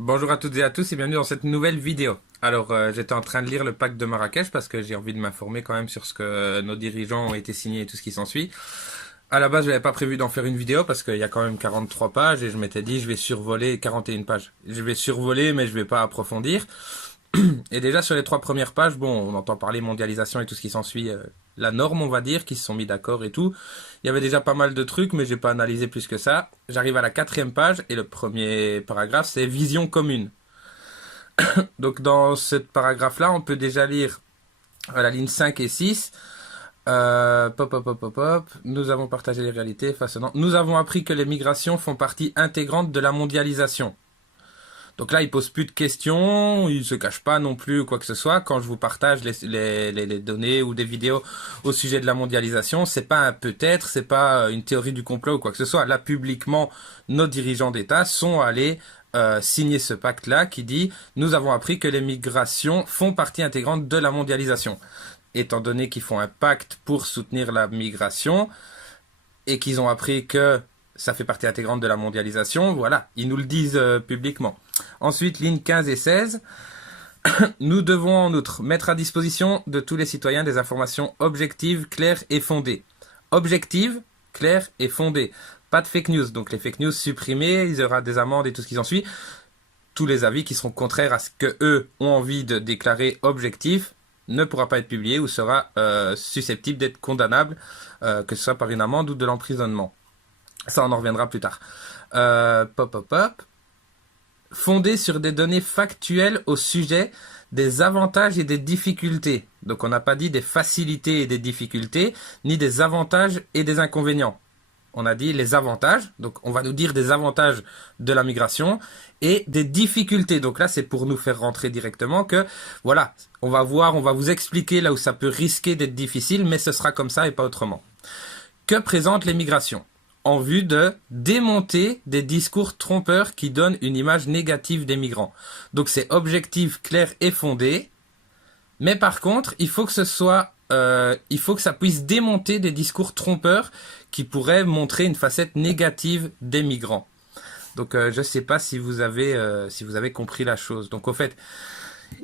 Bonjour à toutes et à tous et bienvenue dans cette nouvelle vidéo. Alors, j'étais en train de lire le pacte de Marrakech parce que j'ai envie de m'informer quand même sur ce que nos dirigeants ont été signés et tout ce qui s'ensuit. À la base, je n'avais pas prévu d'en faire une vidéo parce qu'il y a quand même 43 pages et je m'étais dit je vais survoler 41 pages. Je vais survoler mais je vais pas approfondir. Et déjà sur les 3 premières pages, bon, on entend parler mondialisation et tout ce qui s'ensuit, la norme on va dire, qui se sont mis d'accord et tout. Il y avait déjà pas mal de trucs mais j'ai pas analysé plus que ça. J'arrive à la 4e page et le premier paragraphe c'est vision commune. Donc dans ce paragraphe-là, on peut déjà lire à la ligne 5 et 6. Pop, pop, pop, pop, pop. Nous avons partagé les réalités façonnant. Nous avons appris que les migrations font partie intégrante de la mondialisation. Donc là, il pose plus de questions, il se cache pas non plus quoi que ce soit. Quand je vous partage les données ou des vidéos au sujet de la mondialisation, c'est pas un peut-être, c'est pas une théorie du complot ou quoi que ce soit. Là, publiquement, nos dirigeants d'État sont allés signer ce pacte-là qui dit « Nous avons appris que les migrations font partie intégrante de la mondialisation ». Étant donné qu'ils font un pacte pour soutenir la migration et qu'ils ont appris que ça fait partie intégrante de la mondialisation, voilà, ils nous le disent publiquement. Ensuite, ligne 15 et 16. Nous devons en outre mettre à disposition de tous les citoyens des informations objectives, claires et fondées. Objectives, claires et fondées. Pas de fake news. Donc les fake news supprimées, il y aura des amendes et tout ce qui s'ensuit. Tous les avis qui seront contraires à ce que eux ont envie de déclarer objectif ne pourra pas être publié ou sera susceptible d'être condamnable, que ce soit par une amende ou de l'emprisonnement. Ça, on en reviendra plus tard. Pop, pop, pop. Fondé sur des données factuelles au sujet des avantages et des difficultés. Donc on n'a pas dit des facilités et des difficultés, ni des avantages et des inconvénients. On a dit les avantages, donc on va nous dire des avantages de la migration, et des difficultés. Donc là, c'est pour nous faire rentrer directement que, voilà, on va voir, on va vous expliquer là où ça peut risquer d'être difficile, mais ce sera comme ça et pas autrement. Que présentent les migrations ? En vue de démonter des discours trompeurs qui donnent une image négative des migrants. Donc c'est objectif, clair et fondé, mais par contre, il faut que ça puisse démonter des discours trompeurs qui pourraient montrer une facette négative des migrants. Donc je sais pas si vous avez compris la chose. Donc au fait,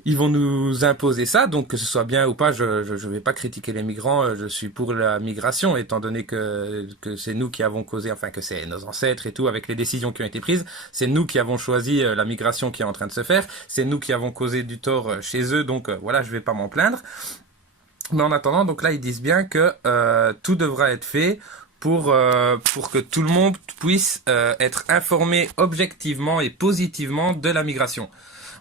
ils vont nous imposer ça, donc que ce soit bien ou pas, je vais pas critiquer les migrants, je suis pour la migration, étant donné que c'est nous qui avons causé, enfin que c'est nos ancêtres et tout, avec les décisions qui ont été prises, c'est nous qui avons choisi la migration qui est en train de se faire, c'est nous qui avons causé du tort chez eux, donc voilà, je vais pas m'en plaindre. Mais en attendant, donc là, ils disent bien que tout devra être fait pour que tout le monde puisse être informé objectivement et positivement de la migration.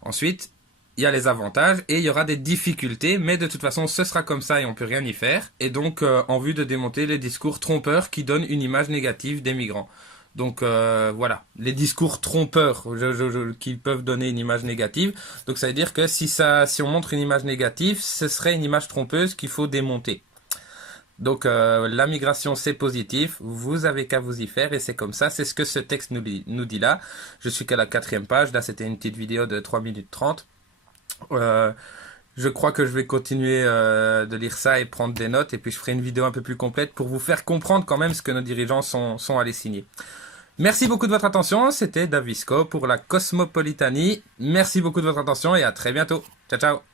Ensuite, il y a les avantages et il y aura des difficultés, mais de toute façon, ce sera comme ça et on peut rien y faire. Et donc, en vue de démonter les discours trompeurs qui donnent une image négative des migrants. Donc voilà, les discours trompeurs qui peuvent donner une image négative. Donc ça veut dire que si on montre une image négative, ce serait une image trompeuse qu'il faut démonter. Donc la migration c'est positif, vous avez qu'à vous y faire et c'est comme ça, c'est ce que ce texte nous dit là. Je suis qu'à la 4e page, là c'était une petite vidéo de 3 minutes 30. Je crois que je vais continuer de lire ça et prendre des notes et puis je ferai une vidéo un peu plus complète pour vous faire comprendre quand même ce que nos dirigeants sont allés signer. Merci beaucoup de votre attention, c'était Davisco pour la Cosmopolitanie. Merci beaucoup de votre attention et à très bientôt. Ciao ciao.